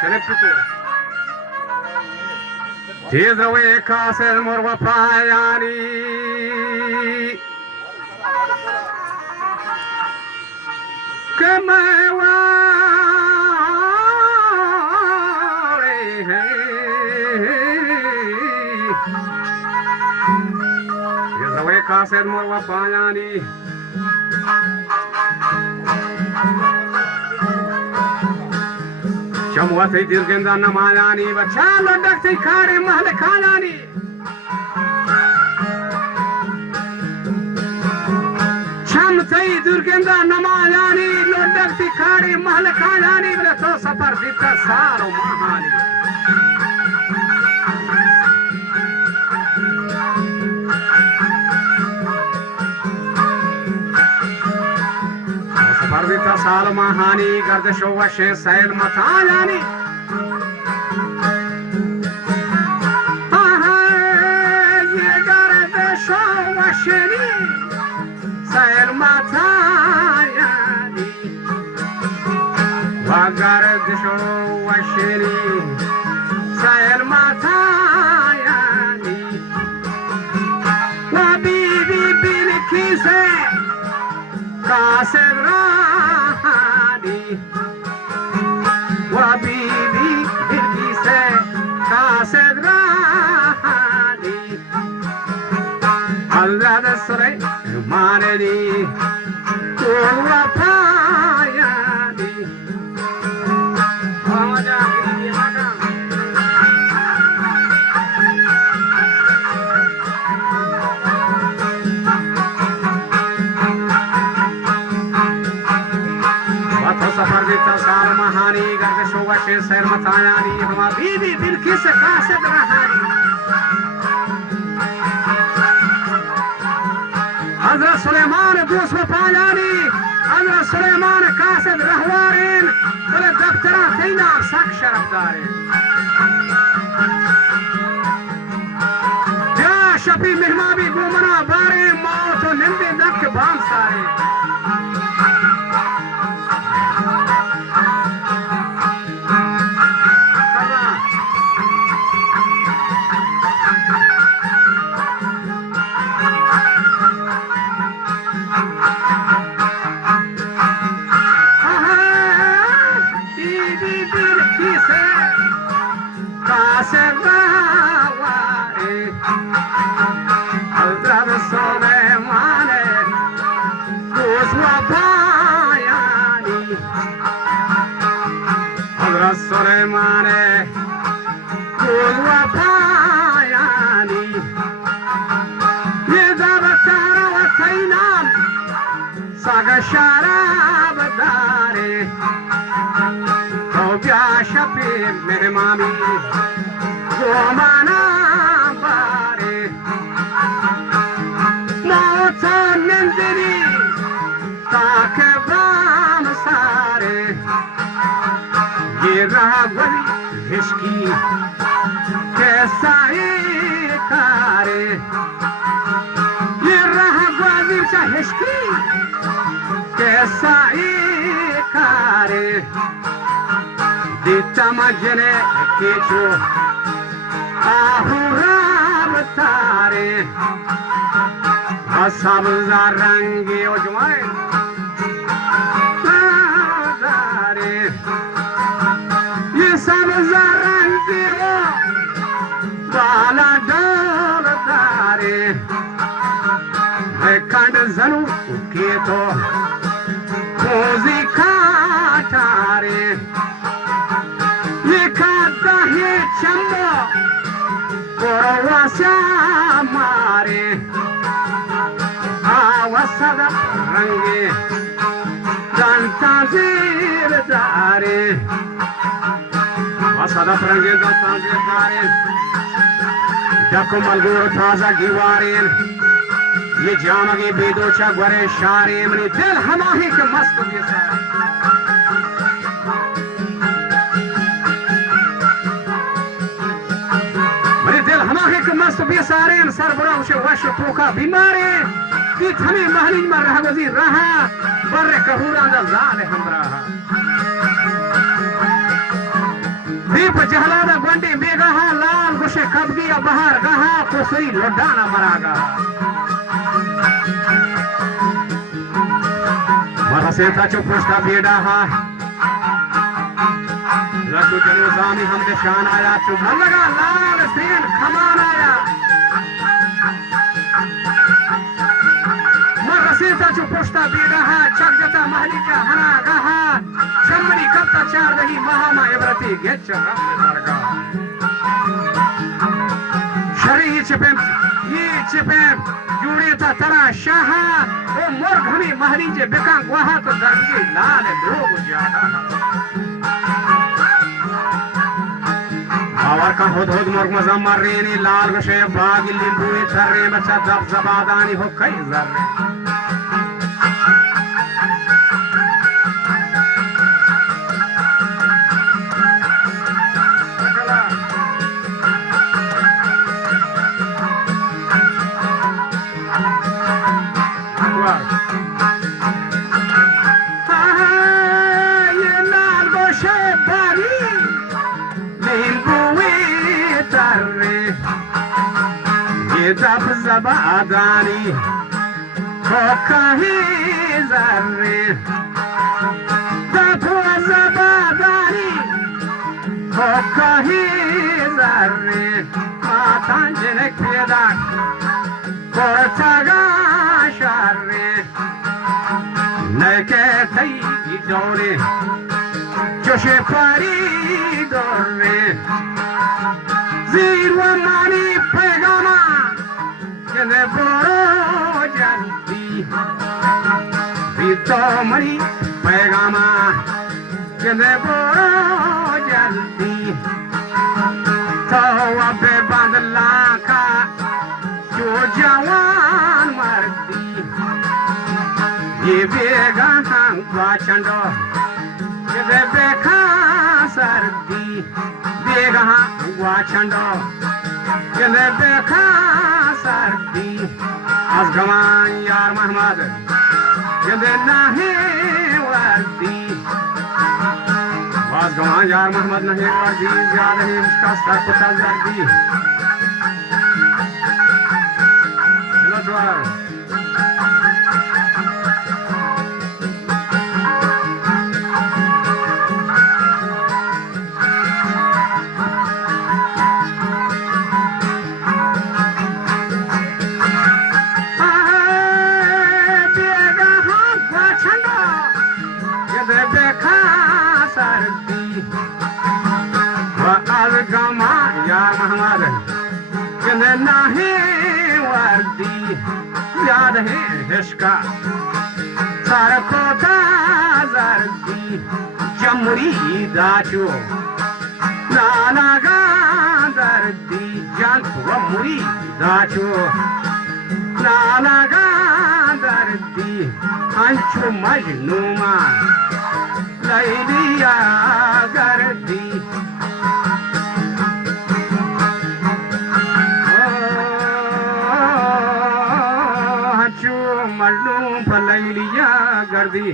Seleptuko. Tears away castles more wapayani. Kamawa. Tears away castles more wapayani. Chamwati dirgenda namayani bachalo dakti khare mahl khalani Chamtai dirgenda namayani lo dakti khare mahl khalani bla to safar dita saro mahani Safar sal mahani gardasho washe sail matayani ye gardasho washeni sail matayani wa gardasho washeni sail matayani wa bibi bil kise Kaserani, wabibi bilkise Kaserani, Allah dasre maneni, tuwa payani. Sal mahani gardasho washe sair matayani hama bibi bilkis kasid rahani Hazrat Suleyman dus wapayani Hazrat Suleyman kasid rahwarin bale daftara tayna sak sharafdarin Ya shafi mehmabi gumana bare maut ninde dak bam sare Soleimane, Kulwa Payani, Yedavatara Watainam, Saga Sharabadare, Tobya Shapir Mehmami, Gomana Bare, Mauta Nendiri, Takebam Sare. Rahwari hishki kaisa kare ye rahwari cha hishki kaisa kare dita majne kecho ahurab tare asab zarangi ojmai tare सब ज़रंगी वाला डोल तारे खंड जरू के तो खोजी खाटारे ये खाता है चंदो कोरवासा मारे आवासद रंगे जानता जीर तारे Sada prange da tanje karen Dako malgoro taza giwarin Ye jamage bedo cha gware share Mani dil hamahi ke mast ye sare Mani dil hamahi ke mast ye sare Sar bura ushe wash poka bimare Ki thame mahli mar raha wazir raha Barre kahura da zale hamraha चुप जहलादा गोंडी बेगहा लाल गुशे कबगी बहार गहा कुसरी लोडाना मरागा मरसेता चुप पुष्टा बेडाहा लड्डू जनो जामी हमने शान आया चुप मन लगा लाल सेन खमान आया मरसेता चुप पुष्टा बेडाहा चक जता महली का हना गहा शम्मनी कत्ता चार दही महामा इब्रती गेच रगा शरी चिपे ये चिपे जुड़े ता तरा शाहा ओ मोर घमी महली जे बेका गुहा तो दर्दी लाल लोग जाना आवर का होद होद मोर मजा मार रेनी लाल गशे बाग लिंबू थरे बच्चा जब जबादानी हो कई जर्रे जब जबादानी हो कहीं जर्रे जब जबादानी हो कहीं जर्रे माता जने पेदा कोर्चगा शारे नके तई दौरे जोशे पारी दौरे जीरो मानी पैगामा Kene boro janti Vito mari pegama Kene boro janti Tawa be bandlaka Jo jawan marti Ye vega hang wachando Kene bekha sardi Vega hang wachando Kene bekha sardi az gaman yar mahmad kende nahi wardi az gaman yar mahmad nahi wardi zyada hi uska sar putal zardi chalo jwar nahi wardi yaad hai ishqa sar ko zardi jamuri dacho nana ga dardi jan wa muri dacho nana ga dardi anchu majnuma layliya gardi Mallu भलैलिया गर्दी